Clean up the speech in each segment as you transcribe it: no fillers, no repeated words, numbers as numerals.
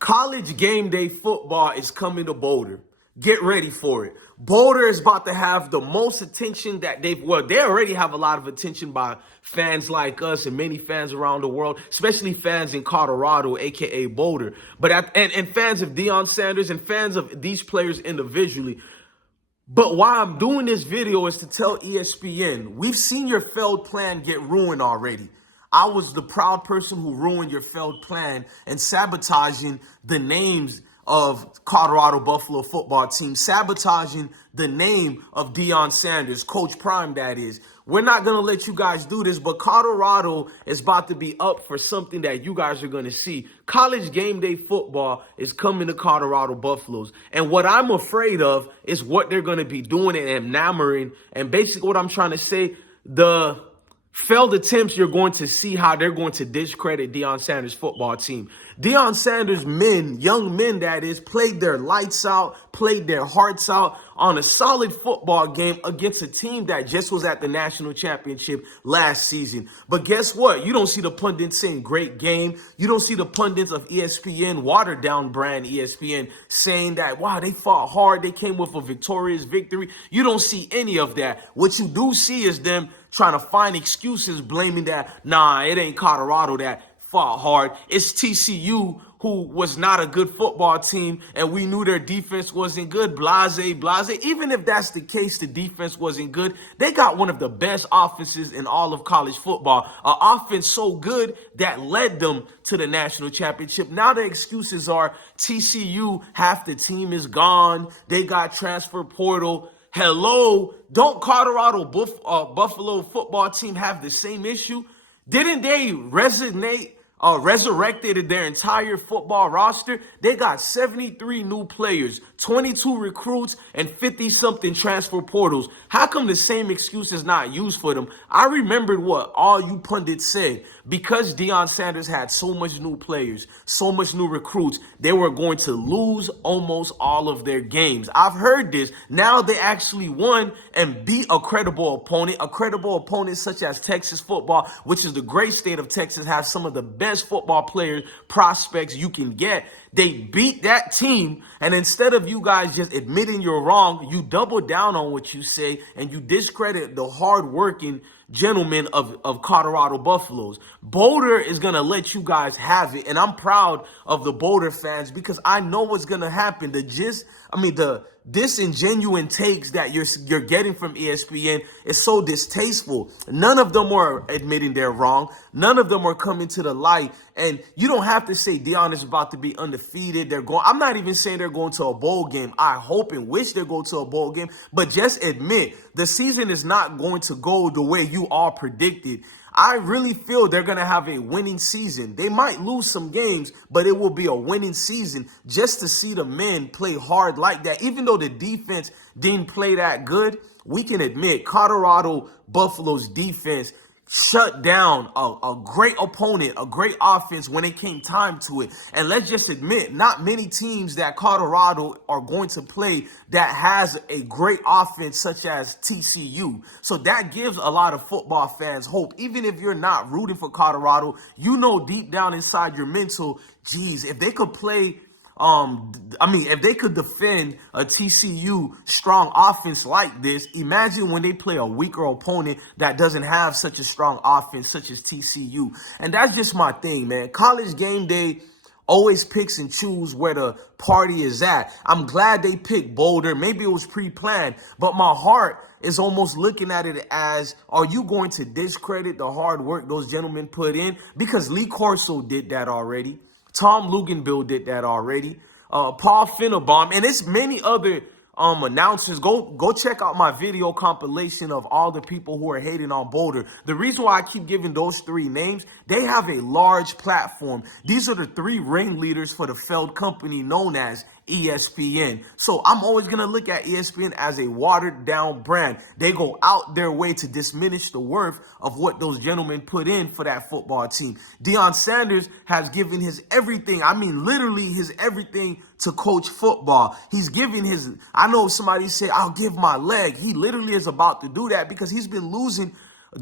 College game day football is coming to Boulder. Get ready for it. Boulder is about to have the most attention that they already have a lot of attention by fans like us and many fans around the world, especially fans in Colorado, aka Boulder. And fans of Deion Sanders and fans of these players individually. But why I'm doing this video is to tell ESPN, we've seen your failed plan get ruined already. I was the proud person who ruined your failed plan and sabotaging the names of Colorado Buffalo football team, sabotaging the name of Deion Sanders, Coach Prime, that is. We're not going to let you guys do this, but Colorado is about to be up for something that you guys are going to see. College game day football is coming to Colorado Buffaloes. And what I'm afraid of is what they're going to be doing and enamoring. And basically what I'm trying to say, the failed attempts, you're going to see how they're going to discredit Deion Sanders' football team. Deion Sanders' men, young men that is, played their lights out, played their hearts out on a solid football game against a team that just was at the national championship last season. But guess what? You don't see the pundits saying great game. You don't see the pundits of ESPN, watered down brand ESPN, saying that, wow, they fought hard. They came with a victorious victory. You don't see any of that. What you do see is them trying to find excuses, blaming that, nah, it ain't Colorado that fought hard. It's TCU, who was not a good football team, and we knew their defense wasn't good. Blase. Even if that's the case, the defense wasn't good. They got one of the best offenses in all of college football. An offense so good that led them to the national championship. Now the excuses are TCU, half the team is gone. They got transfer portal. Hello, don't Colorado Buffalo football team have the same issue? Didn't they resurrected their entire football roster? They got 73 new players, 22 recruits, and 50-something transfer portals. How come the same excuse is not used for them? I remembered what all you pundits said. Because Deion Sanders had so much new players, so much new recruits, they were going to lose almost all of their games. I've heard this. Now they actually won and beat a credible opponent such as Texas football, which is the great state of Texas, has some of the best football players, prospects you can get. They beat that team, and instead of you guys just admitting you're wrong, you double down on what you say, and you discredit the hard-working gentlemen of Colorado Buffaloes. Boulder is going to let you guys have it, and I'm proud of the Boulder fans because I know what's going to happen. The disingenuous takes that you're getting from ESPN is so distasteful. None of them are admitting they're wrong. None of them are coming to the light. And you don't have to say Deion is about to be undefeated. I'm not even saying they're going to a bowl game. I hope and wish they go to a bowl game. But just admit the season is not going to go the way you all predicted. I really feel they're going to have a winning season. They might lose some games, but it will be a winning season just to see the men play hard like that. Even though the defense didn't play that good, we can admit Colorado Buffalo's defense shut down a great opponent, a great offense when it came time to it. And let's just admit, not many teams that Colorado are going to play that has a great offense such as TCU. So that gives a lot of football fans hope. Even if you're not rooting for Colorado, you know deep down inside your mental, geez, if they could play if they could defend a TCU strong offense like this, imagine when they play a weaker opponent that doesn't have such a strong offense such as TCU. And that's just my thing, man. College game day always picks and choose where the party is at. I'm glad they picked Boulder. Maybe it was pre-planned, but my heart is almost looking at it as, are you going to discredit the hard work those gentlemen put in? Because Lee Corso did that already. Tom Luganbill did that already. Paul Finnebaum, and it's many other announcers. Go check out my video compilation of all the people who are hating on Boulder. The reason why I keep giving those three names, they have a large platform. These are the three ringleaders for the failed company known as ESPN. So I'm always going to look at ESPN as a watered down brand. They go out their way to diminish the worth of what those gentlemen put in for that football team. Deion Sanders has given his everything. I mean, literally his everything to coach football. He's giving I know somebody said, I'll give my leg. He literally is about to do that because he's been losing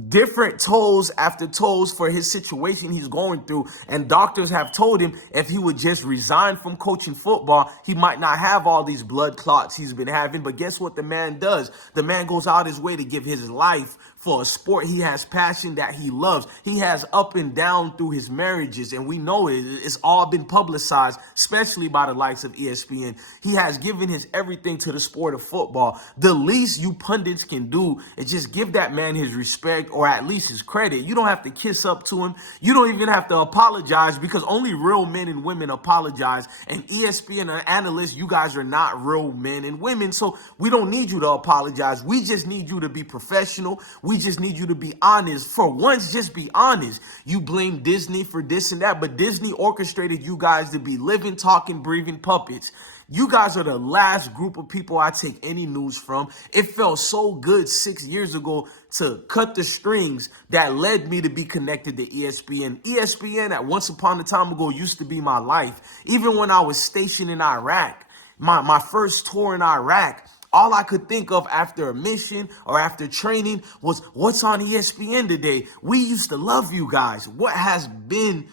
different tolls after tolls for his situation he's going through. And doctors have told him if he would just resign from coaching football, he might not have all these blood clots he's been having. But guess what the man does? The man goes out his way to give his life for a sport he has passion that he loves. He has up and down through his marriages, and we know it's all been publicized, especially by the likes of ESPN. He has given his everything to the sport of football. The least you pundits can do is just give that man his respect, or at least his credit. You don't have to kiss up to him. You don't even have to apologize, because only real men and women apologize. And ESPN analysts, you guys are not real men and women, so we don't need you to apologize. We just need you to be professional. We just need you to be honest. For once, just be honest. You blame Disney for this and that, but Disney orchestrated you guys to be living, talking, breathing puppets. You guys are the last group of people I take any news from. It felt so good 6 years ago to cut the strings that led me to be connected to ESPN. ESPN at once upon a time ago used to be my life. Even when I was stationed in Iraq, my first tour in Iraq, all I could think of after a mission or after training was, what's on ESPN today? We used to love you guys. What has been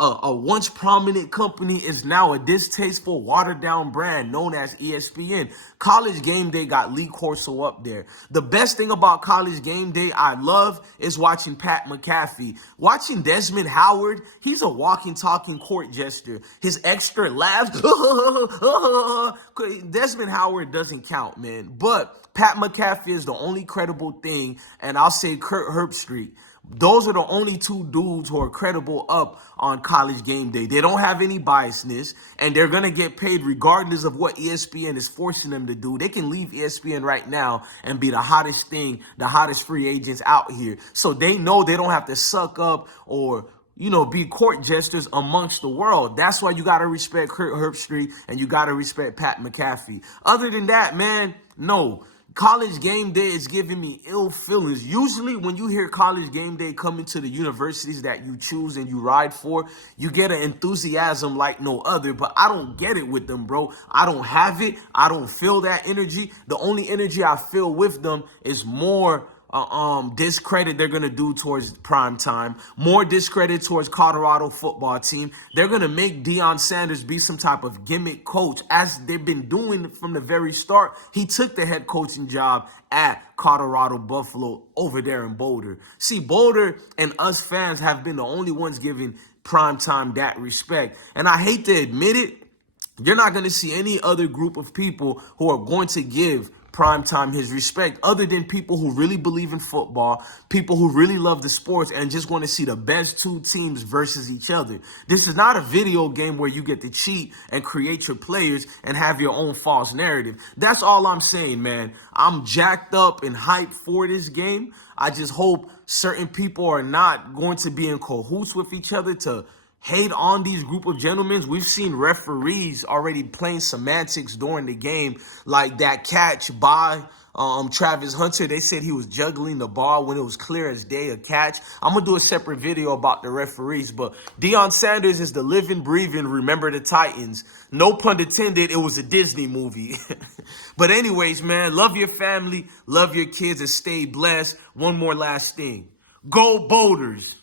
a once prominent company is now a distasteful, watered-down brand known as ESPN. College Game Day got Lee Corso up there. The best thing about College Game Day I love is watching Pat McAfee. Watching Desmond Howard, he's a walking, talking court jester. His extra laughs, Desmond Howard doesn't count, man. But Pat McAfee is the only credible thing, and I'll say Kurt Herbstreit. Those are the only two dudes who are credible up on College Game Day. They don't have any biasness, and they're going to get paid regardless of what ESPN is forcing them to do. They can leave ESPN right now and be the hottest thing, the hottest free agents out here. So they know they don't have to suck up or, be court jesters amongst the world. That's why you got to respect Kurt Herbstreit and you got to respect Pat McAfee. Other than that, man, no. College Game Day is giving me ill feelings. Usually when you hear College Game Day coming to the universities that you choose and you ride for, you get an enthusiasm like no other, but I don't get it with them, bro. I don't have it. I don't feel that energy. The only energy I feel with them is more discredit they're going to do towards prime time, more discredit towards Colorado football team. They're going to make Deion Sanders be some type of gimmick coach, as they've been doing from the very start. He took the head coaching job at Colorado Buffalo over there in Boulder. See, Boulder and us fans have been the only ones giving prime time that respect. And I hate to admit it, you're not going to see any other group of people who are going to give primetime his respect other than people who really believe in football, people who really love the sports and just want to see the best two teams versus each other. This is not a video game where you get to cheat and create your players and have your own false narrative. That's all I'm saying, man. I'm jacked up and hyped for this game. I just hope certain people are not going to be in cahoots with each other to hate on these group of gentlemen. We've seen referees already playing semantics during the game, like that catch by Travis Hunter. They said he was juggling the ball when it was clear as day a catch. I'm going to do a separate video about the referees, but Deion Sanders is the living, breathing Remember the Titans. No pun intended, it was a Disney movie. But anyways, man, love your family, love your kids, and stay blessed. One more last thing. Go Boulders.